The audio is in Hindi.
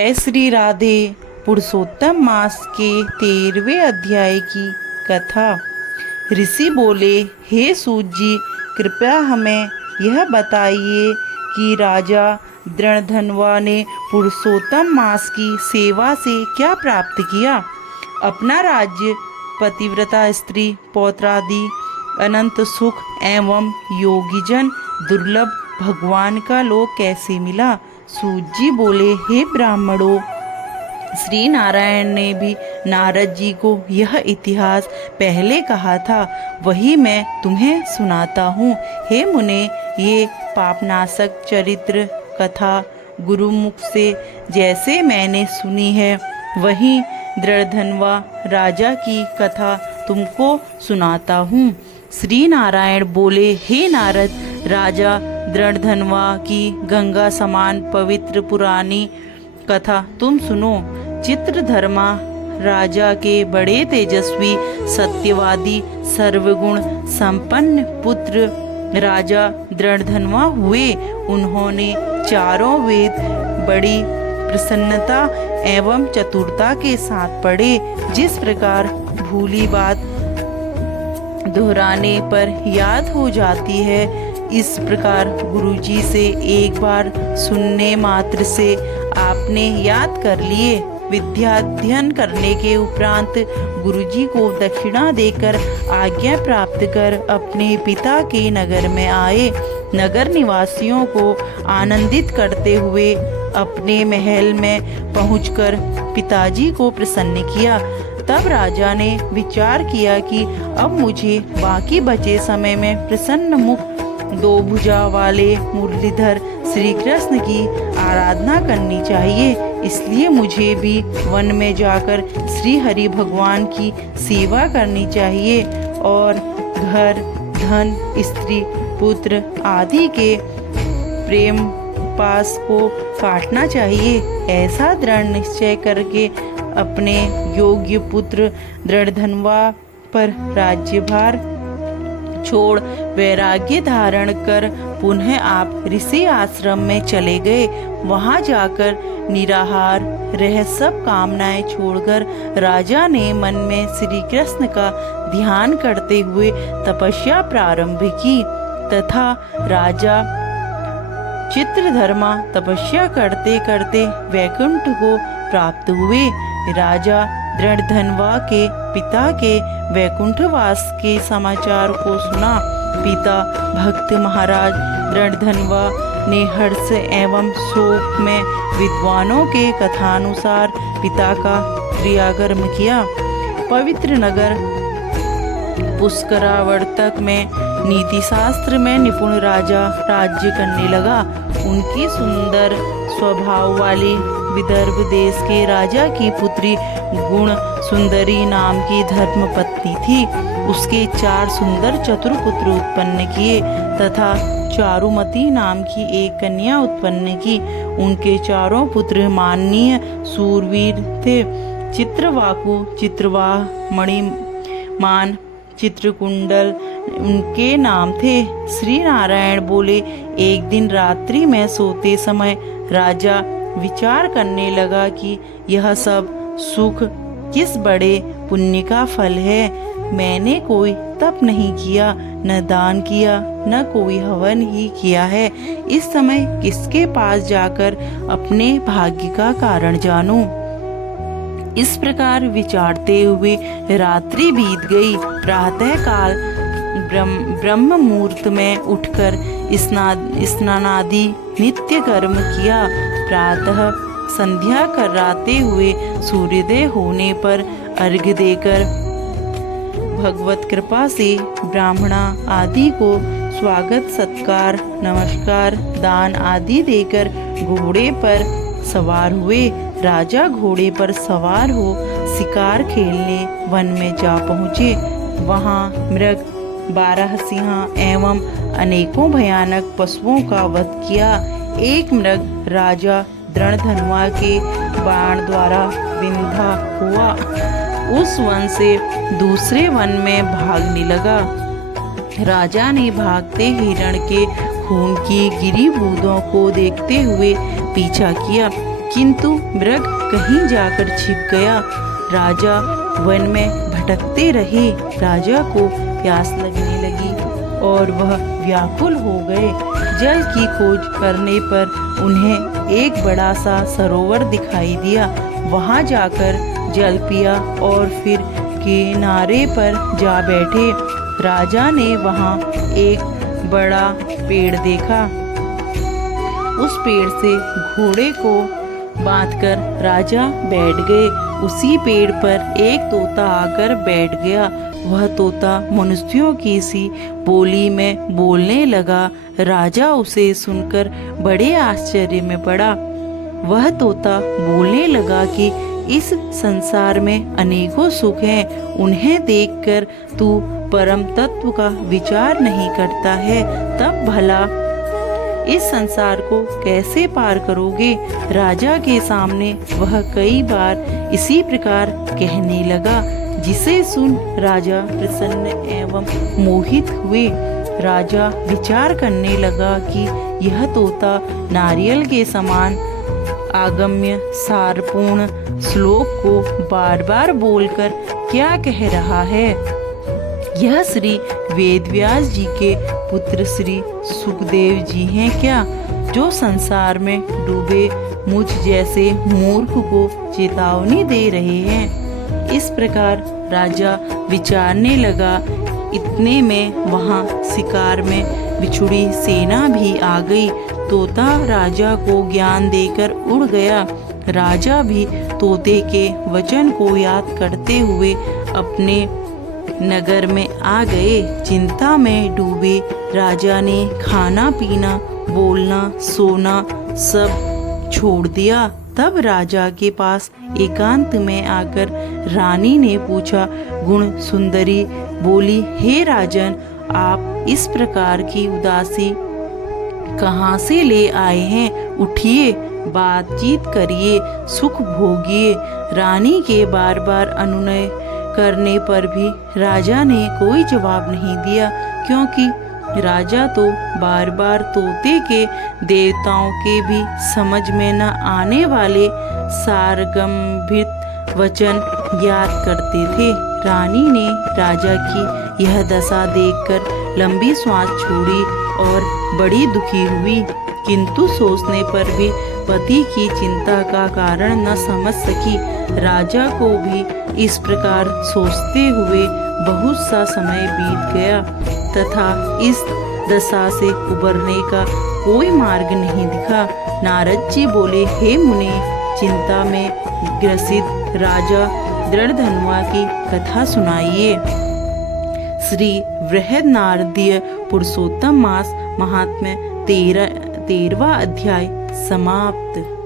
जय श्री राधे। पुरुषोत्तम मास के 13वें अध्याय की कथा। ऋषि बोले, हे सूत जी, कृपया हमें यह बताइए कि राजा दृढ़धनवा ने पुरुषोत्तम मास की सेवा से क्या प्राप्त किया। अपना राज्य, पतिव्रता स्त्री, पौत्रादि, अनंत सुख एवं योगीजन, दुर्लभ भगवान का लोक कैसे मिला। सूत जी बोले, हे ब्राह्मणों, श्री नारायण ने भी नारद जी को यह इतिहास पहले कहा था, वही मैं तुम्हें सुनाता हूँ। हे मुने, ये पापनाशक चरित्र कथा गुरुमुख से जैसे मैंने सुनी है, वही दृढ़धनवा राजा की कथा तुमको सुनाता हूँ। श्री नारायण बोले, हे नारद, राजा दृढ़धनवा की गंगा समान पवित्र पुरानी कथा तुम सुनो। चित्रधर्मा राजा के बड़े तेजस्वी, सत्यवादी, सर्वगुण संपन्न पुत्र राजा दृढ़धनवा हुए। उन्होंने चारों वेद बड़ी प्रसन्नता एवं चतुरता के साथ पढ़े। जिस प्रकार भूली बात दोहराने पर याद हो जाती है, इस प्रकार गुरुजी से एक बार सुनने मात्र से आपने याद कर लिए। विद्याध्ययन करने के उपरांत गुरुजी को दक्षिणा देकर आज्ञा प्राप्त कर अपने पिता के नगर में आए। नगर निवासियों को आनंदित करते हुए अपने महल में पहुंचकर पिताजी को प्रसन्न किया। तब राजा ने विचार किया कि अब मुझे बाकी बचे समय में प्रसन्न मुख, दो भुजा वाले मुरलीधर श्री कृष्ण की आराधना करनी चाहिए। इसलिए मुझे भी वन में जाकर श्री हरि भगवान की सेवा करनी चाहिए और घर, धन, स्त्री, पुत्र आदि के प्रेम पास को काटना चाहिए। ऐसा दृढ़ निश्चय करके अपने योग्य पुत्र दृढ़धनवा पर राज्यभार छोड़ वैराग्य धारण कर पुनः आप ऋषि आश्रम में चले गए। वहां जाकर निराहार रह सब कामनाएं छोड़कर राजा ने मन में श्री कृष्ण का ध्यान करते हुए तपस्या प्रारंभ की तथा राजा चित्रधर्मा तपस्या करते करते वैकुंठ को प्राप्त हुए। राजा दृढ़धनवा के पिता के वैकुंठवास के समाचार को सुना। पिता भक्त महाराज दृढ़धनवा ने हर्ष एवं शोक में विद्वानों के कथानुसार पिता का क्रियाकर्म किया। पवित्र नगर पुष्करावर्तक में नीति शास्त्र में निपुण राजा राज्य करने लगा। उनकी सुंदर स्वभाव वाली विदर्भ देश के राजा की पुत्री गुण सुंदरी नाम की धर्मपत्नी थी। उसके 4 सुंदर चतुर पुत्र उत्पन्न किए तथा चारुमती नाम की एक कन्या उत्पन्न की। उनके चारों पुत्र माननीय सूरवीर थे। चित्रवाकु, चित्रवाह, मणिमान, चित्रकुंडल उनके नाम थे। श्री नारायण बोले, एक दिन रात्रि में सोते समय राजा विचार करने लगा कि यह सब सुख किस बड़े पुण्य का फल है। मैंने कोई तप नहीं किया, न दान किया, न कोई हवन ही किया है। इस समय किसके पास जाकर अपने भाग्य का कारण जानूं। इस प्रकार विचारते हुए रात्रि बीत गई। प्रातः काल ब्रह्म मुहूर्त में उठकर स्नानादि नित्य कर्म किया। प्रातः संध्या कराते हुए सूर्योदय होने पर अर्घ्य देकर भगवत कृपा से ब्राह्मणा आदि को स्वागत, सत्कार, नमस्कार, दान आदि देकर घोड़े पर सवार हुए। राजा घोड़े पर सवार हो शिकार खेलने वन में जा पहुँचे। वहाँ मृग, 12 सिंह एवं अनेकों भयानक पशुओं का वध किया। एक मृग राजा दृढ़धनवा के बाण द्वारा विंधा हुआ उस वन से दूसरे वन में भागने लगा। राजा ने भागते हिरण के खून की गिरी बूंदों को देखते हुए पीछा किया। किंतु मृग कहीं जाकर छिप गया। राजा वन में भटकते रहे। राजा को प्यास लगने लगी और वह व्याकुल हो गए। जल की खोज करने पर उन्हें एक बड़ा सा सरोवर दिखाई दिया। वहां जाकर जल पिया और फिर किनारे पर जा बैठे। राजा ने वहां एक बड़ा पेड़ देखा। उस पेड़ से घोड़े को बांधकर राजा बैठ गए। उसी पेड़ पर एक तोता आकर बैठ गया। वह तोता मनुष्यों की सी बोली में बोलने लगा। राजा उसे सुनकर बड़े आश्चर्य में पड़ा। वह तोता बोलने लगा कि इस संसार में अनेकों सुख हैं, उन्हें देखकर तू परम तत्व का विचार नहीं करता है, तब भला इस संसार को कैसे पार करोगे। राजा के सामने वह कई बार इसी प्रकार कहने लगा, जिसे सुन राजा प्रसन्न एवं मोहित हुए। राजा विचार करने लगा कि यह तोता नारियल के समान आगम्य सारपूर्ण श्लोक को बार बार बोलकर क्या कह रहा है। यह श्री वेदव्यास जी के पुत्र श्री सुखदेव जी हैं क्या, जो संसार में डूबे मुझ जैसे मूर्ख को चेतावनी दे रहे हैं। इस प्रकार राजा विचारने लगा। इतने में वहां शिकार में बिछुड़ी सेना भी आ गई। तोता राजा को ज्ञान देकर उड़ गया। राजा भी तोते के वचन को याद करते हुए अपने नगर में आ गए। चिंता में डूबे राजा ने खाना पीना, बोलना, सोना सब छोड़ दिया। तब राजा के पास एकांत में आकर रानी ने पूछा। गुण सुंदरी बोली, हे राजन, आप इस प्रकार की उदासी कहाँ से ले आए हैं? उठिए, बातचीत करिए, सुख भोगिए। रानी के बार बार अनुनय करने पर भी राजा ने कोई जवाब नहीं दिया, क्योंकि राजा तो बार बार तोते के देवताओं के भी समझ में न आने वाले सारगर्भित वचन याद करते थे। रानी ने राजा की यह दशा देखकर लंबी सांस छोड़ी और बड़ी दुखी हुई, किंतु सोचने पर भी पति की चिंता का कारण न समझ सकी। राजा को भी इस प्रकार सोचते हुए बहुत सा समय बीत गया तथा इस दशा से उबरने का कोई मार्ग नहीं दिखा। नारद जी बोले, हे मुनि, चिंता में ग्रसित राजा दृढ़धनुआ की कथा सुनाइए। श्री बृहद नारदीय पुरुषोत्तम मास महात्म्य 13वां अध्याय समाप्त।